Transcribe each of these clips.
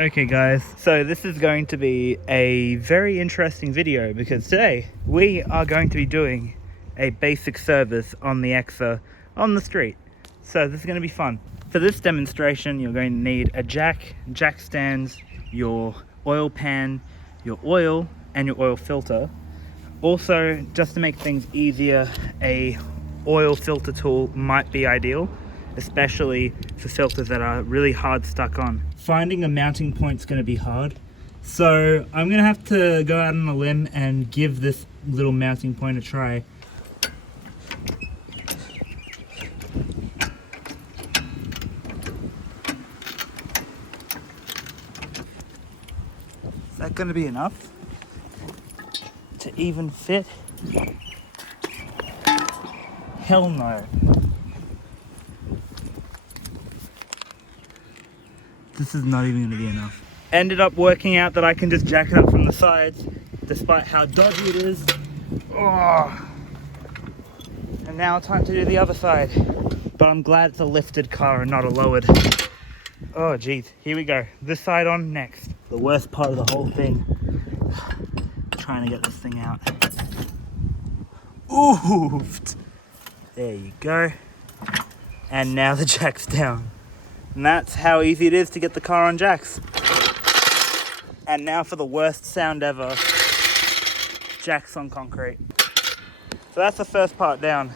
Okay guys, so this is going to be a very interesting video because today we are going to be doing a basic service on the Exa on the street. So this is going to be fun. For this demonstration, you're going to need a jack stands, your oil pan, your oil, and your oil filter. Also, just to make things easier, a oil filter tool might be ideal, especially for filters that are really hard stuck on. Finding a mounting point is going to be hard, so I'm going to have to go out on a limb and give this little mounting point a try. Is that going to be enough to even fit? Hell no. This is not even going to be enough. Ended up working out that I can just jack it up from the sides, despite how dodgy it is. Oh. And now time to do the other side. But I'm glad it's a lifted car and not a lowered. Oh geez, here we go. This side on next. The worst part of the whole thing. Trying to get this thing out. Oofed. There you go. And now the jack's down. And that's how easy it is to get the car on jacks. And now for the worst sound ever. Jacks on concrete. So that's the first part down.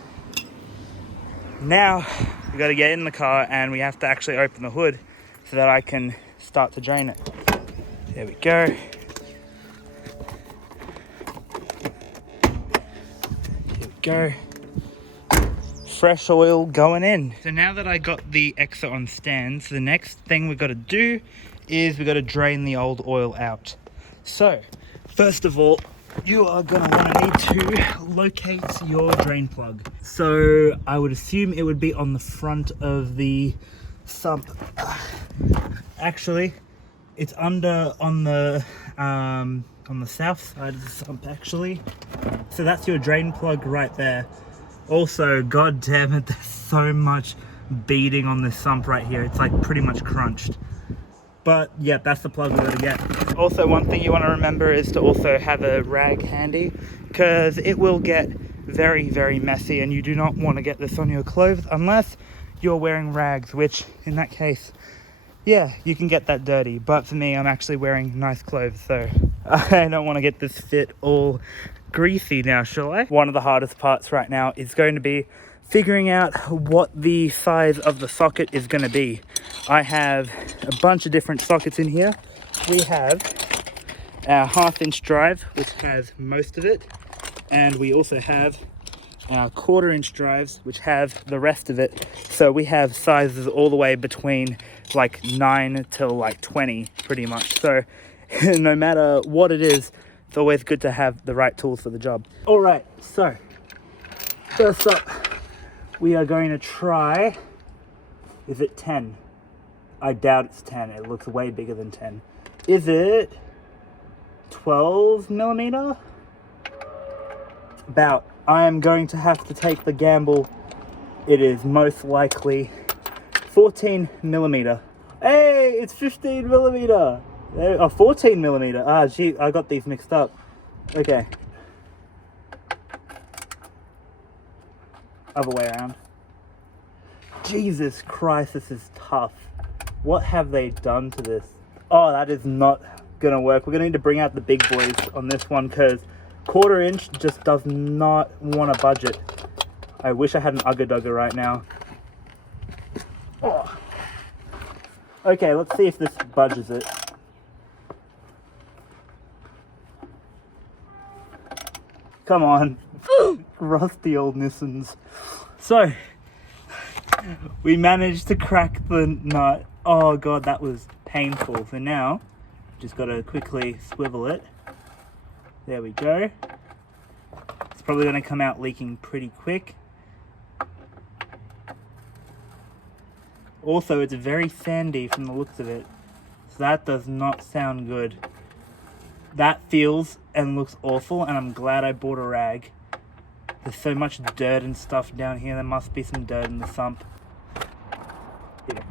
Now we got to get in the car and we have to actually open the hood so that I can start to drain it. There we go. Here we go. Fresh oil going in. So now that I got the Exa on stands, the next thing we've got to do is we've got to drain the old oil out. So first of all, you are going to want to need to locate your drain plug. So I would assume it would be on the front of the sump. Actually, it's on the south side of the sump actually. So that's your drain plug right there. Also, god damn it, there's so much beading on this sump right here. It's like pretty much crunched. But yeah, that's the plug we're gonna get. Also, one thing you want to remember is to also have a rag handy, because it will get very, very messy and you do not want to get this on your clothes unless you're wearing rags, which in that case, yeah, you can get that dirty. But for me, I'm actually wearing nice clothes, so I don't want to get this fit all greasy now, shall I? One of the hardest parts right now is going to be figuring out what the size of the socket is going to be. I have a bunch of different sockets in here. We have our 1/2-inch drive, which has most of it, and we also have our 1/4-inch drives, which have the rest of it. So we have sizes all the way between like 9 till like 20 pretty much. So no matter what it is, it's always good to have the right tools for the job. All right, so first up, we are going to try, is it 10? I doubt it's 10, it looks way bigger than 10. Is it 12 millimeter? About. I am going to have to take the gamble. It is most likely 14 millimeter. Hey, it's 15 millimeter. Oh, 14 millimeter. Ah, gee, I got these mixed up. Okay. Other way around. Jesus Christ, this is tough. What have they done to this? Oh, that is not gonna work. We're gonna need to bring out the big boys on this one because 1/4-inch just does not want to budget. I wish I had an Ugga Dugga right now. Oh. Okay, let's see if this budges it. Come on. Rusty old Nissans. So, we managed to crack the nut. Oh god, that was painful. So now, just got to quickly swivel it. There we go. It's probably going to come out leaking pretty quick. Also, it's very sandy from the looks of it. So that does not sound good. That feels and looks awful, and I'm glad I bought a rag. There's so much dirt and stuff down here. There must be some dirt in the sump. Here.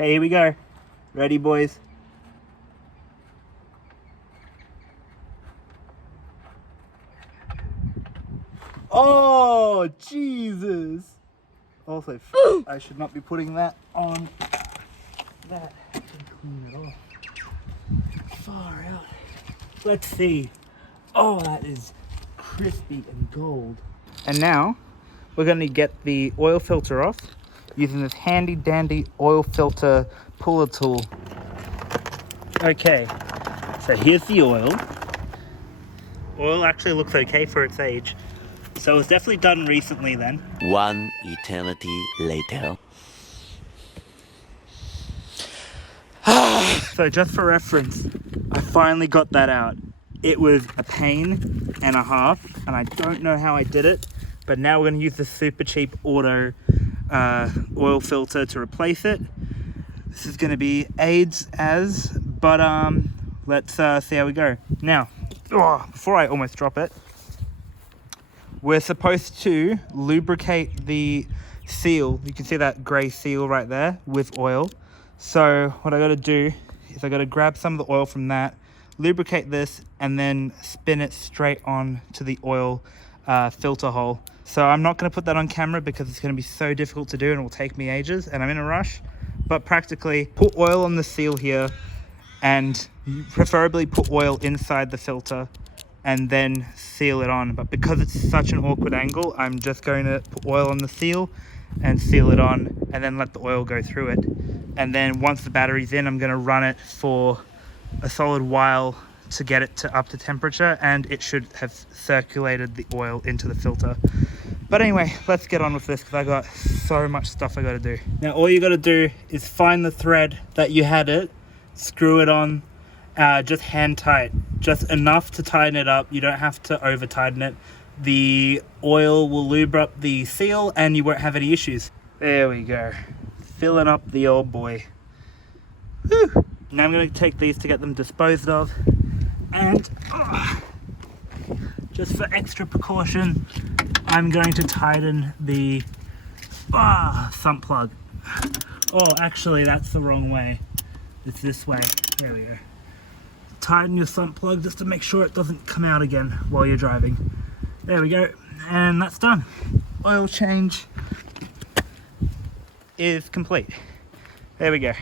Okay, here we go. Ready, boys? Oh, Jesus. Also, I should not be putting that on that. Clean it off. Far out. Let's see. Oh, that is crispy and gold. And now we're going to get the oil filter off using this handy dandy oil filter puller tool. Okay, so here's the oil. Oil actually looks okay for its age. So it was definitely done recently then. One eternity later. So just for reference, I finally got that out. It was a pain and a half, and I don't know how I did it, but now we're going to use the super cheap auto oil filter to replace it. This is going to be AIDS as, but let's see how we go. Now, before I almost drop it, we're supposed to lubricate the seal. You can see that grey seal right there with oil. So what I got to do is I got to grab some of the oil from that, lubricate this, and then spin it straight on to the oil filter hole. So I'm not going to put that on camera because it's going to be so difficult to do and it will take me ages and I'm in a rush. But practically put oil on the seal here and preferably put oil inside the filter and then seal it on. But because it's such an awkward angle, I'm just going to put oil on the seal and seal it on and then let the oil go through it. And then once the battery's in, I'm going to run it for a solid while to get it to up to temperature, and it should have circulated the oil into the filter. But anyway, let's get on with this because I got so much stuff I got to do. Now all you got to do is find the thread that you had it, screw it on, just hand tight, just enough to tighten it up. You don't have to over tighten it. The oil will lube up the seal and you won't have any issues. There we go, filling up the old boy. Whew. Now I'm going to take these to get them disposed of, and just for extra precaution, I'm going to tighten the sump plug. Oh, actually that's the wrong way. It's this way. There we go. Tighten your sump plug just to make sure it doesn't come out again while you're driving. There we go, and that's done. Oil change is complete. There we go.